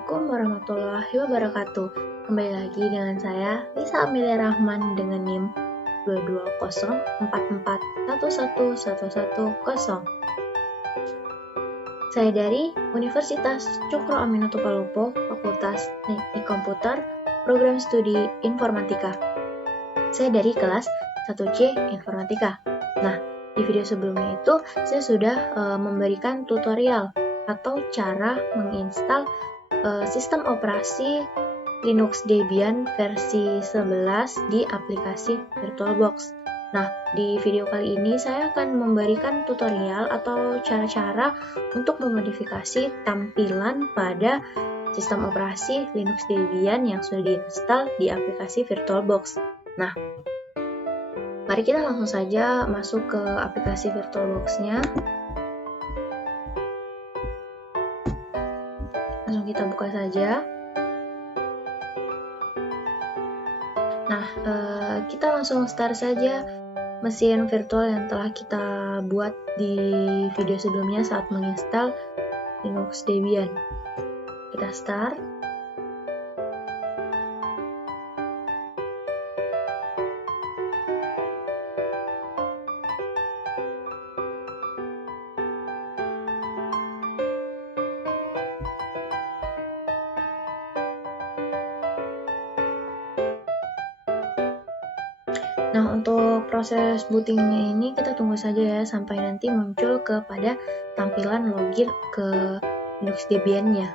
Assalamualaikum warahmatullahi wabarakatuh. Kembali lagi dengan saya, Lisa Amelia Rahman dengan NIM 22044111110. Saya dari Universitas Cokro Aminoto Palopo, Fakultas Teknik Komputer, Program Studi Informatika. Saya dari kelas 1C Informatika. Nah, di video sebelumnya itu saya sudah memberikan tutorial atau cara menginstal sistem operasi Linux Debian versi 11 di aplikasi VirtualBox. Nah, di video kali ini saya akan memberikan tutorial atau cara-cara untuk memodifikasi tampilan pada sistem operasi Linux Debian yang sudah diinstal di aplikasi VirtualBox. Nah, mari kita langsung saja masuk ke aplikasi VirtualBox-nya. Langsung kita buka saja. Nah, kita langsung start saja mesin virtual yang telah kita buat di video sebelumnya saat menginstal Linux Debian. Kita start. Nah, untuk proses bootingnya ini kita tunggu saja ya sampai nanti muncul kepada tampilan login ke Linux Debian-nya.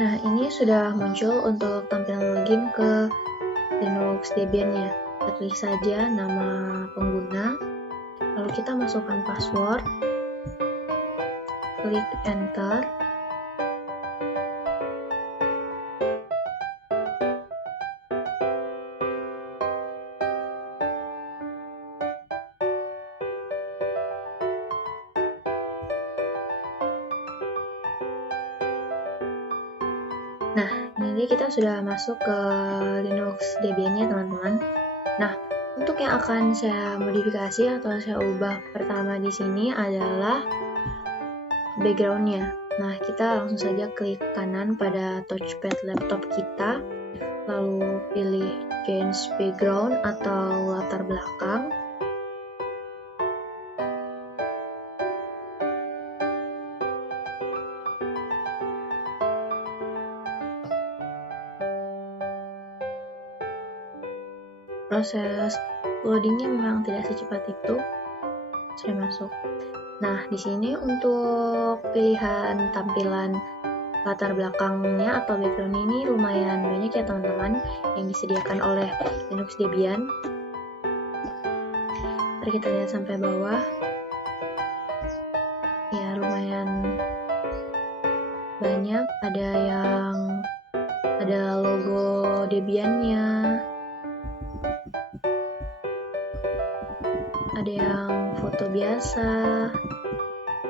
Nah, ini sudah muncul untuk tampilan login ke Linux Debian-nya. Kita klik saja nama pengguna, lalu kita masukkan password, klik enter. Nah, ini kita sudah masuk ke Linux Debian-nya, teman-teman. Nah, untuk yang akan saya modifikasi atau saya ubah pertama di sini adalah background-nya. Nah, kita langsung saja klik kanan pada touchpad laptop kita, lalu pilih change background atau latar belakang. Proses loadingnya memang tidak secepat itu. Saya masuk. Nah, di sini untuk pilihan tampilan latar belakangnya atau background ini lumayan banyak ya teman-teman yang disediakan oleh Linux Debian. Mari kita lihat sampai bawah. Ya, lumayan banyak. Ada logo Debian-nya. Ada yang foto biasa,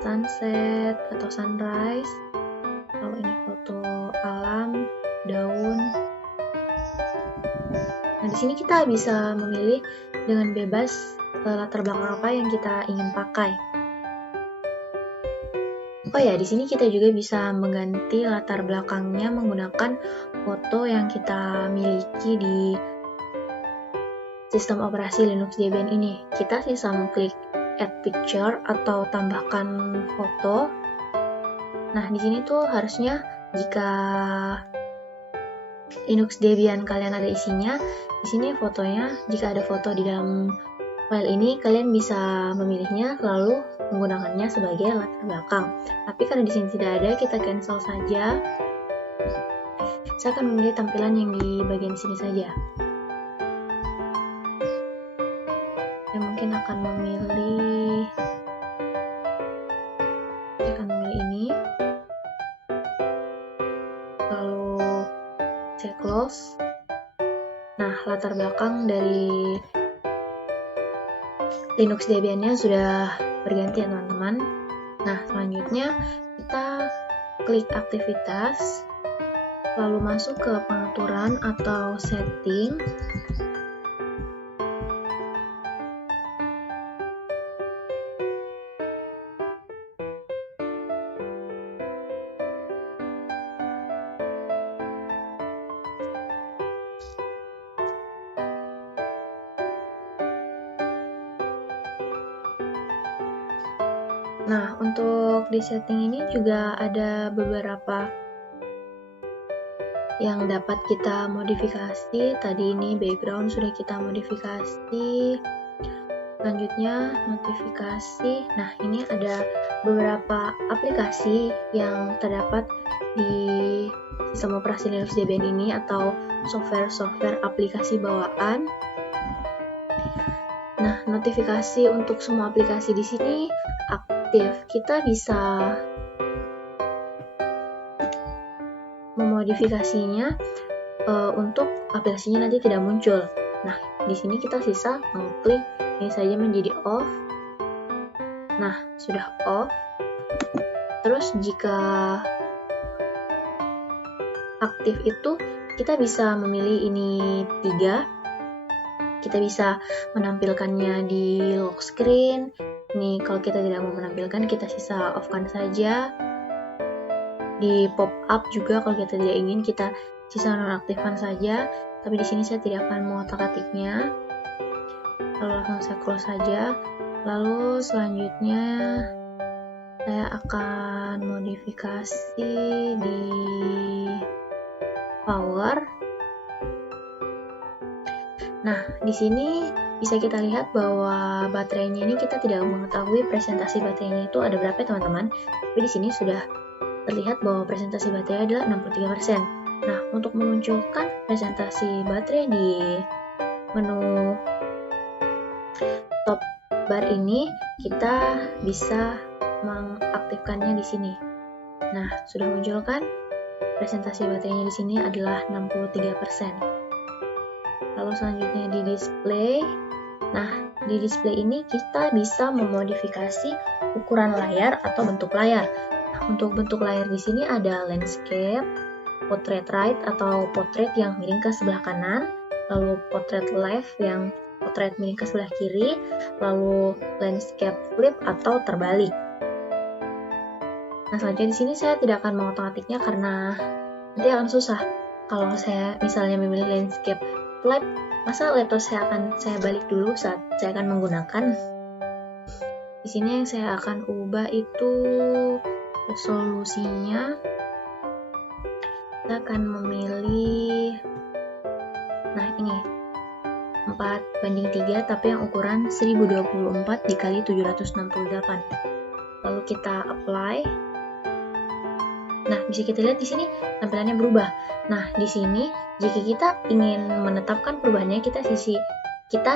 sunset atau sunrise. Kalau ini foto alam, daun. Nah, di sini kita bisa memilih dengan bebas latar belakang apa yang kita ingin pakai. Oh ya, di sini kita juga bisa mengganti latar belakangnya menggunakan foto yang kita miliki di sistem operasi Linux Debian ini. Kita bisa mengklik add picture atau tambahkan foto. Nah, di sini tuh harusnya jika Linux Debian kalian ada isinya, di sini fotonya, jika ada foto di dalam file ini, kalian bisa memilihnya lalu menggunakannya sebagai latar belakang. Tapi karena di sini tidak ada, kita cancel saja. Saya akan memilih tampilan yang di bagian sini saja. Saya mungkin akan memilih ini. Lalu saya close. Nah, latar belakang dari Linux Debian-nya sudah berganti ya teman-teman. Nah, selanjutnya kita klik aktivitas, lalu masuk ke pengaturan atau setting. Nah, untuk di setting ini juga ada beberapa yang dapat kita modifikasi. Tadi ini background sudah kita modifikasi. Selanjutnya notifikasi. Nah, ini ada beberapa aplikasi yang terdapat di sistem operasi Linux Debian ini atau software aplikasi bawaan. Nah, notifikasi untuk semua aplikasi di sini aktif. Kita bisa memodifikasinya untuk aplikasinya nanti tidak muncul. Nah, di sini kita sisa mengklik ini saja menjadi off. Nah, sudah off. Terus jika aktif itu kita bisa memilih ini 3. Kita bisa menampilkannya di lock screen. Ini kalau kita tidak mau menampilkan, kita sisa off-kan saja. Di pop up juga kalau kita tidak ingin, kita sisa nonaktifkan saja. Tapi di sini saya tidak akan mengotak-atiknya. Lalu langsung saya close saja. Lalu selanjutnya saya akan modifikasi di power. Nah, di sini bisa kita lihat bahwa baterainya ini kita tidak mengetahui presentasi baterainya itu ada berapa teman-teman. Tapi di sini sudah terlihat bahwa presentasi baterai adalah 63%. Nah, untuk memunculkan presentasi baterai di menu top bar ini, kita bisa mengaktifkannya di sini. Nah, sudah muncul kan? Presentasi baterainya di sini adalah 63%. Lalu selanjutnya di display. Nah, di display ini kita bisa memodifikasi ukuran layar atau bentuk layar. Nah, untuk bentuk layar di sini ada landscape, portrait right atau portrait yang miring ke sebelah kanan, lalu portrait left yang portrait miring ke sebelah kiri, lalu landscape flip atau terbalik. Nah, selanjutnya di sini saya tidak akan mengotak-atiknya karena nanti akan susah. Kalau saya misalnya memilih landscape flip, masa laptop saya balik dulu saat saya akan menggunakan. Di sini yang saya akan ubah itu resolusinya. Kita akan memilih, nah ini 4:3 tapi yang ukuran 1024 dikali 768. Lalu kita apply. Nah, bisa kita lihat di sini tampilannya berubah. Nah, di sini jika kita ingin menetapkan perubahannya, kita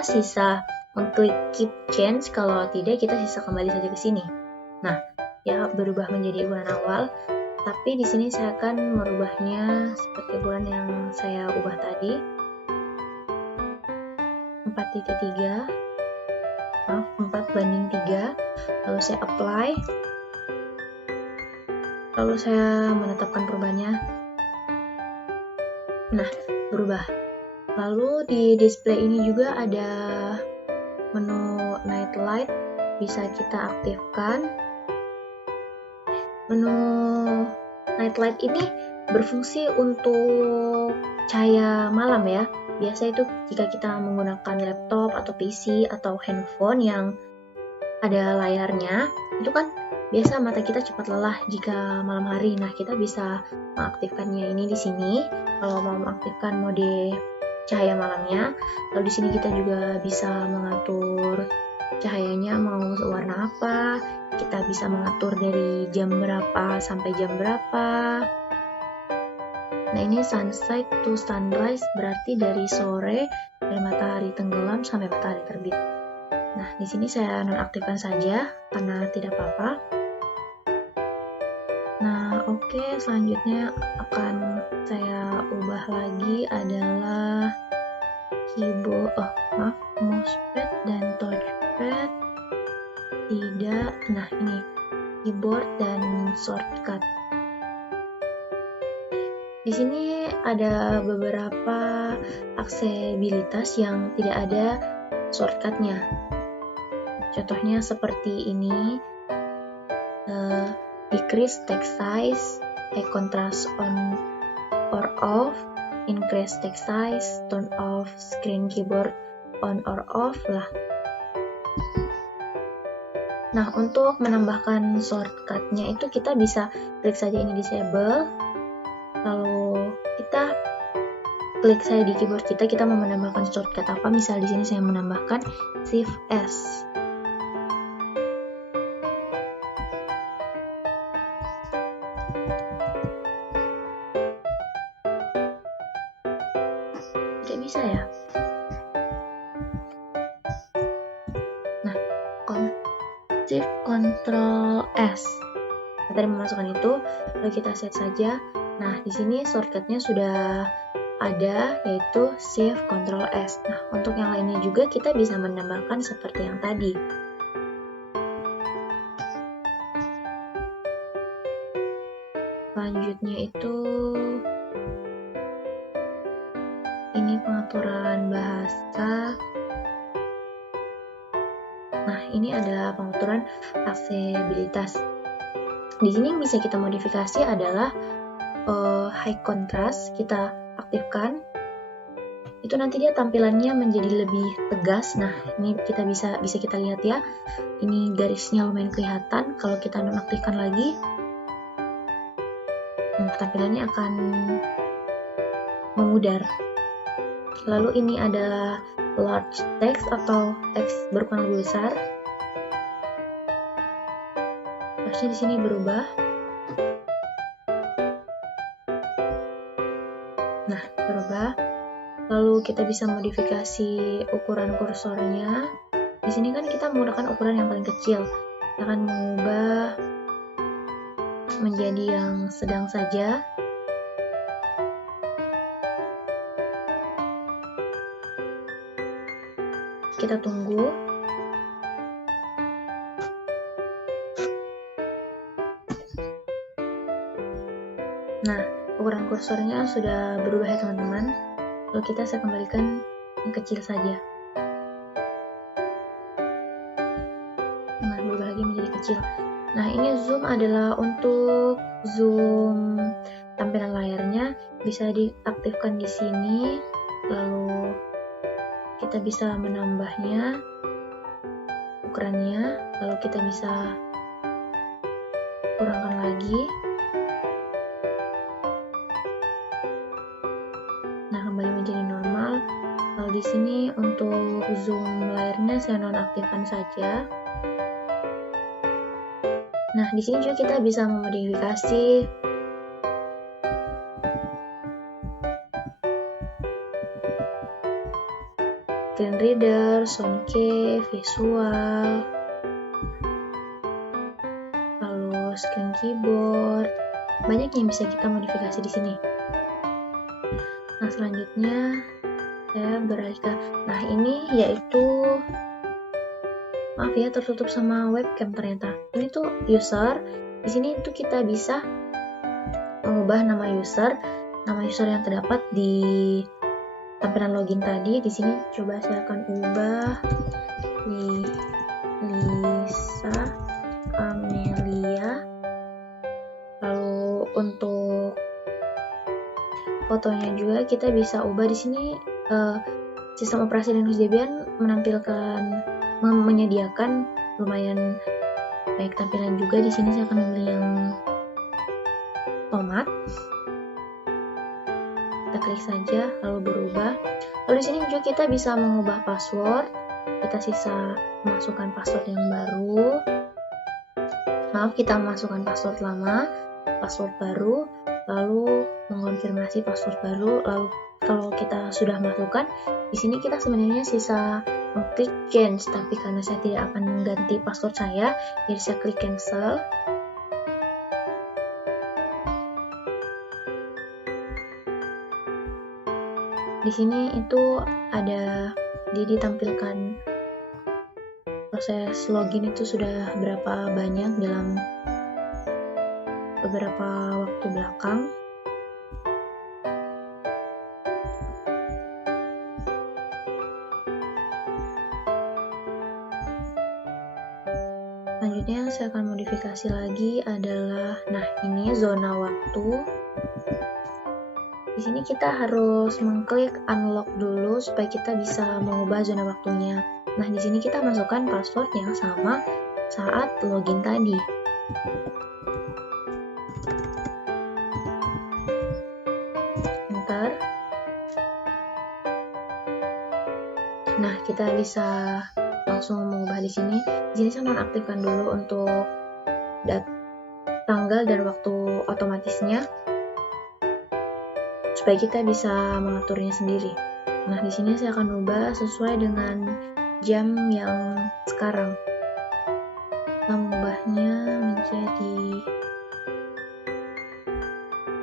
sisa mengklik keep change. Kalau tidak, kita sisa kembali saja ke sini. Nah, ya berubah menjadi ukuran awal. Tapi di sini saya akan merubahnya seperti ukuran yang saya ubah tadi. 4:3. 4:3. Lalu saya apply. Lalu saya menetapkan perubahannya. Nah, berubah. Lalu di display ini juga ada menu night light, bisa kita aktifkan. Menu night light ini berfungsi untuk cahaya malam ya. Biasa itu jika kita menggunakan laptop atau PC atau handphone yang ada layarnya, itu kan biasa mata kita cepat lelah jika malam hari. Nah, kita bisa mengaktifkannya ini di sini. Kalau mau mengaktifkan mode cahaya malamnya, lalu di sini kita juga bisa mengatur cahayanya mau warna apa. Kita bisa mengatur dari jam berapa sampai jam berapa. Nah, ini sunset to sunrise berarti dari sore, dari matahari tenggelam sampai matahari terbit. Nah, di sini saya nonaktifkan saja karena tidak apa-apa. Nah, oke, selanjutnya akan saya ubah lagi adalah mousepad dan touchpad. Tidak, nah ini keyboard dan shortcut. Di sini ada beberapa aksesibilitas yang tidak ada shortcutnya. Contohnya seperti ini, decrease text size, high contrast on or off, increase text size, turn off, screen keyboard on or off lah. Nah, untuk menambahkan shortcutnya itu kita bisa klik saja ini disable, lalu kita klik saja di keyboard kita mau menambahkan shortcut apa. Misal di sini saya menambahkan Shift S. Tidak bisa ya. Nah, Shift Ctrl S. Kita tadi memasukkan itu, lalu kita set saja. Nah, di sini shortcutnya sudah ada, yaitu Shift Ctrl S. Nah, untuk yang lainnya juga kita bisa menambahkan seperti yang tadi. Selanjutnya itu ini pengaturan bahasa. Nah, ini adalah pengaturan aksesibilitas. Di sini yang bisa kita modifikasi adalah high contrast, kita aktifkan. Itu nanti dia tampilannya menjadi lebih tegas. Nah, ini kita bisa kita lihat ya. Ini garisnya lumayan kelihatan. Kalau kita nonaktifkan lagi, tampilannya akan memudar. Lalu ini adalah large text atau teks berukuran lebih besar. Harusnya di sini berubah. Nah, berubah. Lalu kita bisa modifikasi ukuran kursornya. Di sini kan kita menggunakan ukuran yang paling kecil. Kita akan mengubah menjadi yang sedang saja. Kita tunggu. Nah, ukuran kursornya sudah berubah ya teman-teman. Lalu saya kembalikan yang kecil saja. Nah, berubah lagi menjadi kecil. Nah, ini zoom adalah untuk zoom tampilan layarnya, bisa diaktifkan di sini. Lalu kita bisa menambahnya ukurannya, lalu kita bisa kurangkan lagi. Nah, kembali menjadi normal. Lalu di sini untuk zoom layarnya saya nonaktifkan saja. Nah, di sini juga kita bisa memodifikasi screen reader, sound key, visual, lalu screen keyboard. Banyak yang bisa kita modifikasi di sini. Nah, selanjutnya saya beralih ke, nah ini yaitu, maaf ya tertutup sama webcam ternyata. Ini tuh user. Di sini tuh kita bisa mengubah nama user yang terdapat di tampilan login tadi. Di sini coba saya akan ubah Lisa Amelia. Lalu untuk fotonya juga kita bisa ubah di sini. Sistem operasi Linux Debian menyediakan lumayan baik tampilan juga. Di sini saya akan memilih yang tomat. Kita klik saja lalu berubah. Lalu di sini juga kita bisa mengubah password. Kita sisa masukkan password yang baru. Maaf, kita masukkan password lama, password baru. lalu mengonfirmasi password baru. Lalu kalau kita sudah masukkan, di sini kita sebenarnya sisa mengklik change, tapi karena saya tidak akan mengganti password saya, jadi saya klik cancel. Di sini itu ada ditampilkan proses login itu sudah berapa banyak dalam beberapa waktu belakang. Selanjutnya saya akan modifikasi lagi adalah, nah ini zona waktu. Di sini kita harus mengklik unlock dulu supaya kita bisa mengubah zona waktunya. Nah, di sini kita masukkan password yang sama saat login tadi. Enter. Nah, kita bisa langsung mengubah di sini. Di sini saya nonaktifkan dulu untuk tanggal dan waktu otomatisnya, supaya kita bisa mengaturnya sendiri. Nah, di sini saya akan ubah sesuai dengan jam yang sekarang. Kita mengubahnya menjadi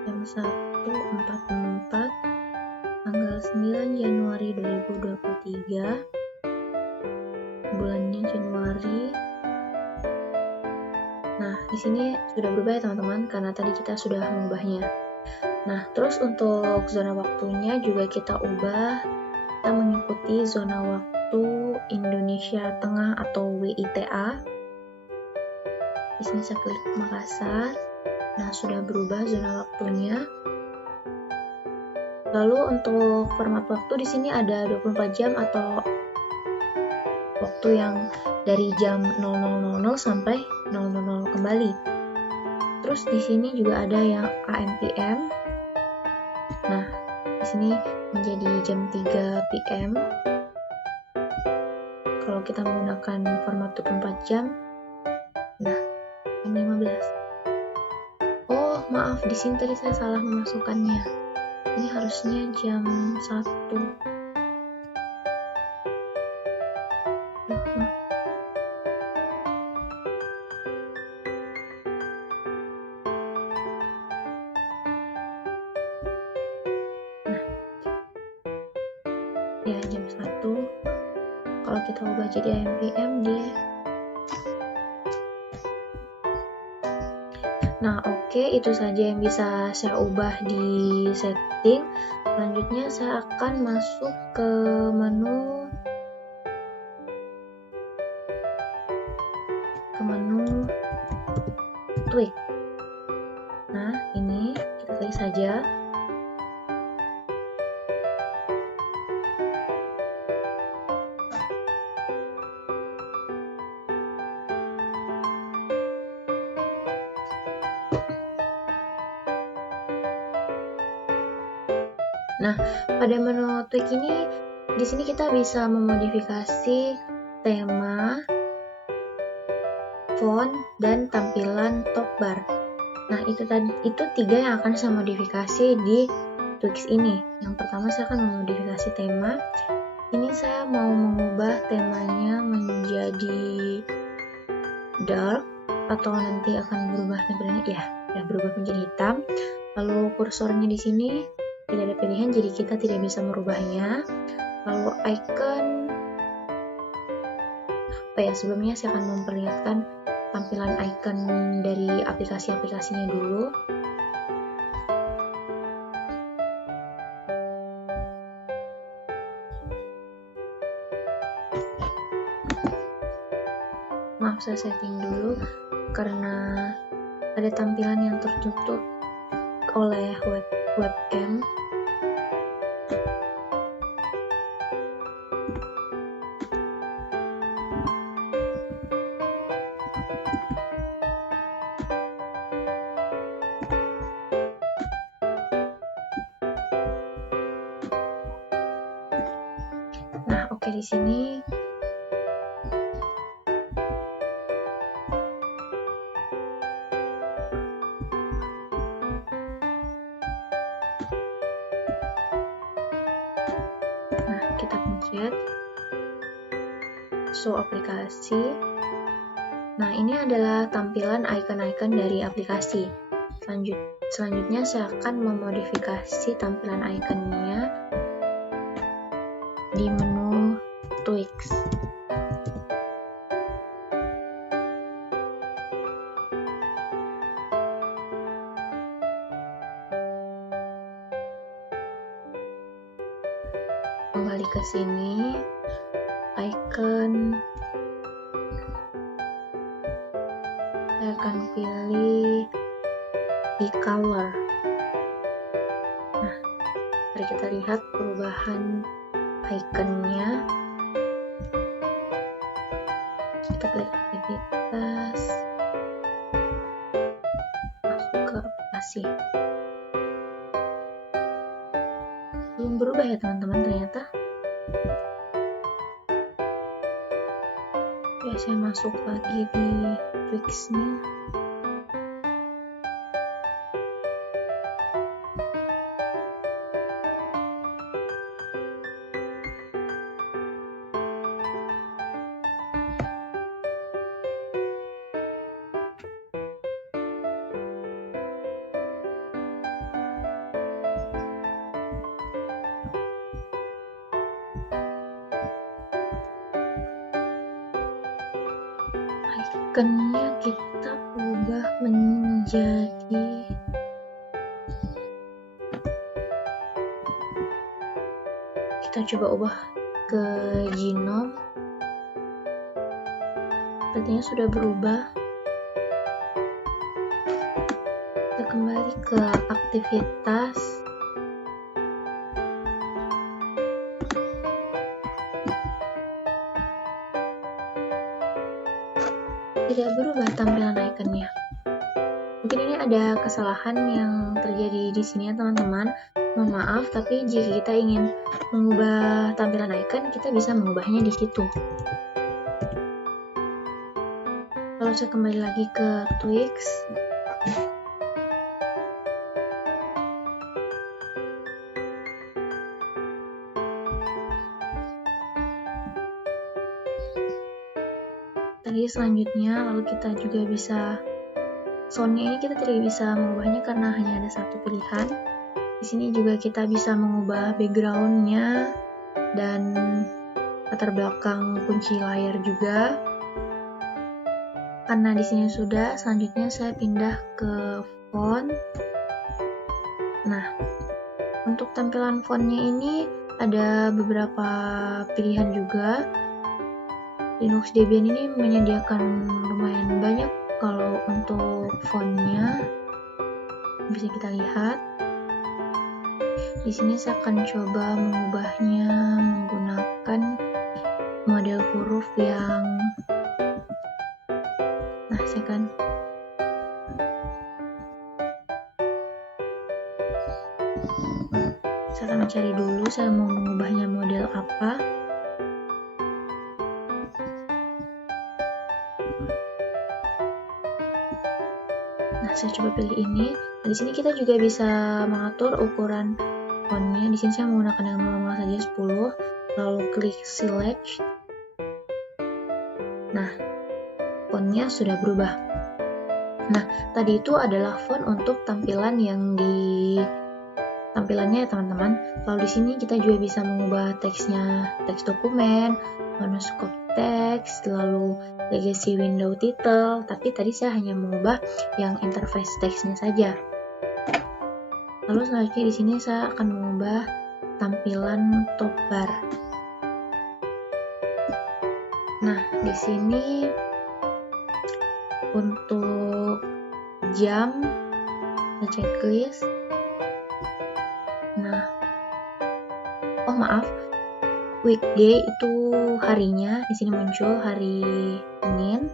jam 1.44 tanggal 9 Januari 2023, bulannya Januari. Nah, di sini sudah berubah ya teman-teman, karena tadi kita sudah mengubahnya. Nah, terus untuk zona waktunya juga kita ubah, kita mengikuti zona waktu Indonesia Tengah atau WITA. Di sini saya klik Makassar. Nah, sudah berubah zona waktunya. Lalu untuk format waktu di sini ada 24 jam atau waktu yang dari jam 00.00 sampai 00.00 kembali. Terus di sini juga ada yang AM PM. Nah, di sini menjadi jam 3 PM. Kalau kita menggunakan format 24 jam, nah, jam 15. Oh, maaf, di sini tadi saya salah memasukkannya. Ini harusnya jam 1. Ya, jam 1. Kalau kita ubah jadi AM PM dia. Nah, oke, itu saja yang bisa saya ubah di setting. Selanjutnya saya akan masuk ke menu tweak. Nah, ini kita klik saja. Nah, pada menu tweak ini, di sini kita bisa memodifikasi tema, font, dan tampilan top bar. Nah, itu 3 yang akan saya modifikasi di tweaks ini. Yang pertama saya akan memodifikasi tema. Ini saya mau mengubah temanya menjadi dark, atau nanti akan berubah tampilannya, ya berubah menjadi hitam. Lalu kursornya di sini tidak ada pilihan, jadi kita tidak bisa merubahnya. Lalu icon, sebelumnya saya akan memperlihatkan tampilan icon dari aplikasi-aplikasinya dulu. Maaf, saya setting dulu karena ada tampilan yang tertutup oleh webcam. Nah, oke, di sini kita pencet show aplikasi. Nah, ini adalah tampilan icon-icon dari aplikasi. Selanjutnya saya akan memodifikasi tampilan ikonnya di menu Twix. Kembali ke sini, icon, saya akan pilih di color. Nah, mari kita lihat perubahan ikonnya. Kita klik aktivitas, masuk ke aplikasi. Belum berubah ya teman-teman ternyata. Ya, saya masuk lagi di Twix-nya. Ikonnya kita ubah menjadi kita coba ubah ke genome. Sepertinya sudah berubah. Kita kembali ke aktivitas. Tidak berubah tampilan ikonnya. Mungkin ini ada kesalahan yang terjadi di sini ya teman-teman. Mohon maaf, tapi jika kita ingin mengubah tampilan icon, kita bisa mengubahnya di situ. Kalau saya kembali lagi ke Twix, tadi selanjutnya, lalu kita juga bisa soundnya ini kita tidak bisa mengubahnya karena hanya ada satu pilihan. Di sini juga kita bisa mengubah backgroundnya dan latar belakang kunci layar juga. Karena di sini sudah, selanjutnya saya pindah ke font. Nah, untuk tampilan fontnya ini ada beberapa pilihan juga. Linux Debian ini menyediakan lumayan banyak kalau untuk fontnya. Bisa kita lihat. Di sini saya akan coba mengubahnya menggunakan model huruf yang saya akan mencari dulu saya mau mengubahnya model apa. Nah, saya coba pilih ini. Nah, di sini kita juga bisa mengatur ukuran fontnya. Di sini saya menggunakan yang normal saja 10, lalu klik select. Nah, fontnya sudah berubah. Nah, tadi itu adalah font untuk tampilan yang di tampilannya ya teman-teman. Lalu di sini kita juga bisa mengubah teksnya, teks dokumen, manuscript teks, lalu legacy window title. Tapi tadi saya hanya mengubah yang interface teksnya saja. Lalu selanjutnya di sini saya akan mengubah tampilan top bar. Nah, di sini untuk jam, checklist. Nah, oh maaf, weekday itu harinya di sini muncul hari Senin.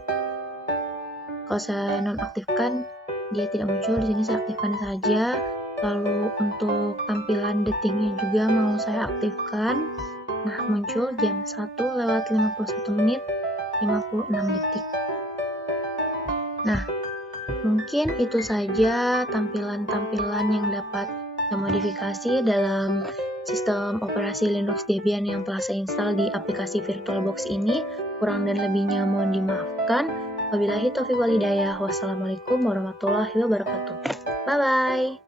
Kalau saya nonaktifkan, dia tidak muncul. Di sini saya aktifkan saja. Lalu untuk tampilan detiknya juga mau saya aktifkan. Nah, muncul jam 1:51:56. Nah, mungkin itu saja tampilan-tampilan yang dapat kita modifikasi dalam sistem operasi Linux Debian yang telah saya install di aplikasi VirtualBox ini. Kurang dan lebihnya mohon dimaafkan. Wabillahi taufiq wal hidayah. Wassalamualaikum warahmatullahi wabarakatuh. Bye-bye.